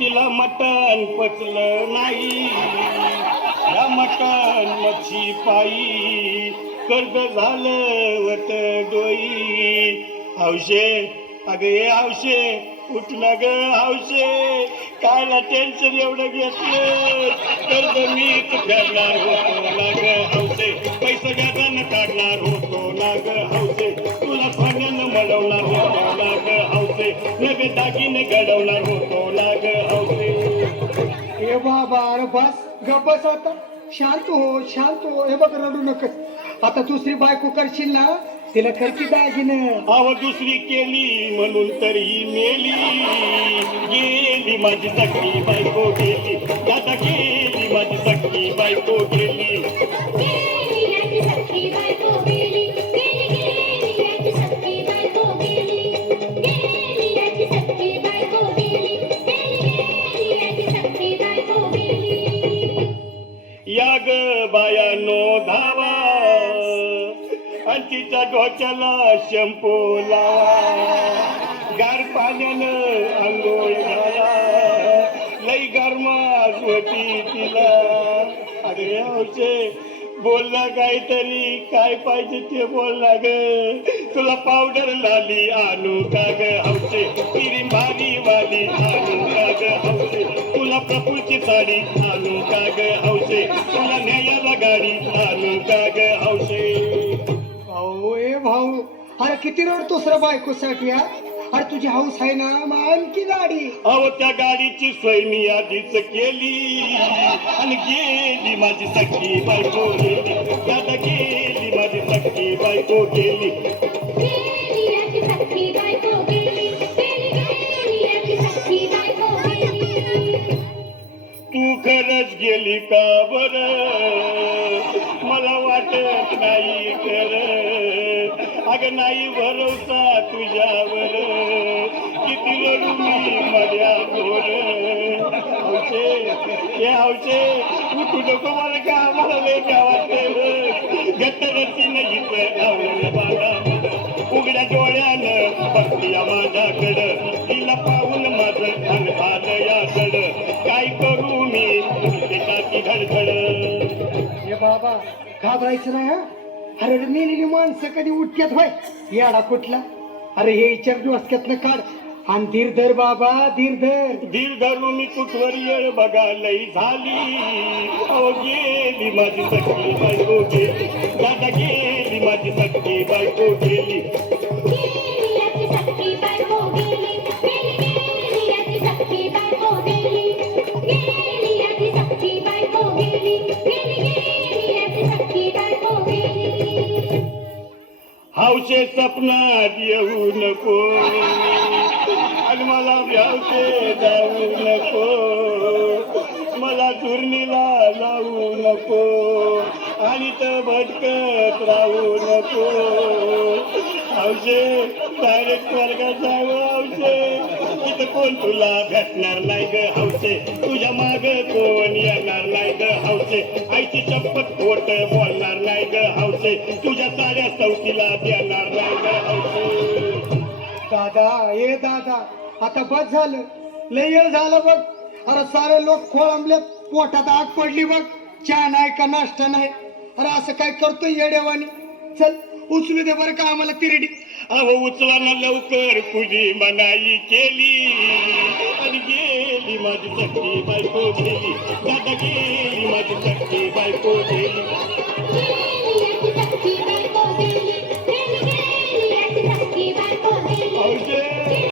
तिला मटण पचलं नाही, या मटण मच्छी पायी कर्ज झालं वत डोई. हौशे अगं ये हौशे, उठ ना ग हौशे, कायला टेन्शन एवढं घेतलं, कर्ज मीच फेडणार होतो ना ग हौशे, पैसे व्याजानं काढणार होतो ना ग हौशे, तुला सोन्यानं मडवणार होतो ना ग हौशे, नवे दागिने घडवणार होतो ना ग हौशे. ए बाबा अरे बस गप बस आता, शांत हो शांत हो. हे बघ रडू नकस, आता दुसरी बायको करशील ना तिला करकी दागिने. अव दुसरी केली म्हणून तरी मेली, गेली माझी सखी बायको गेली, दादा गेली माझी सखी बायको गेली. या ग बायानो धावा आणि तिच्या डोक्याला शंपू लावा, गार पाण्यानं आंघोळ घाला, लई गरमास होती तिला. अरे हौशे बोल ना काहीतरी, काय पाहिजे ते बोल ना ग, तुला पावडर लाली आणू का ग हौशे, तिरी भारी वाली आणू का ग हौशे, तुला प्रफुलची साडी आणू का ग हौशे, तुला न्यायाला गाडी आणू का ग हौशे. भाऊ ए भाऊ, अरे किती रडतोस रे बायकोसाठी यार. अरे तुझी हौस आहे ना, मग आणखी गाडी. अहो त्या गाडीची सोय मी आधीच केली आणि गेली माझी सखी बायको गेली, दादा गेली माझी सखी बायको गेली. तू खरंच गेली का बर, मला वाटत नाही कर, अगं नाही भरोसा तुझ्यावर, किती रडू मी माझ्या गोर. हौशे हे हौशे उठू नको मला का, मला लय गावात गट्टरची नाही आवडलं बाळा, उघड्या डोळ्यानं बघती माझ्याकडं, तिला पाहून माझं अंग आलं याकडं, काय करू मी त्याची धडधड. ए बाबा घाबरायचं नाही हा. अरे मेलेली माणसं कधी उठक्यात व्हाय याडा कुठला. अरे हे विचार डोसक्यातनं काढ आणि धीर धर बाबा, धीर धर. धीर धरू मी कुठवर येळ बघा लई झाली, अहो गेली माझी सखी बायको गेली, दादा गेली माझी सखी बायको गेली. हौशे सपनात येऊ नको आणि मला व्यावशे जाऊ नको, मला चुरणीला लावू नको आणि तर भटकत राहू नको. हौशे डायरेक्ट वर्गात जावं हौशे, तिथं कोण तुला भेटणार नाही ग हौशे, तुझ्या माग कोण येणार नाही ग हौशे, आईची शपथ खोट बोलणार नाही ग हौशे, तुझ्या साड्या चौकीला देणार नाही ग हौशे. दादा ए दादा आता बस झालं, लय वेळ झालं बघ. अरे सारे लोक खोळंबलेत, पोटात आग पडली बघ, चहा नाही का नाश्ता नाही. अरे असं काय करतोय येड्यावानी. चल उचलू दे बरं का आम्हाला तिरडी. अहो उचला ना लवकर, तुझी मनाई केली आणि गेली माझी सखी बायको गेली, दादा गेली माझी सखी बायको गेली.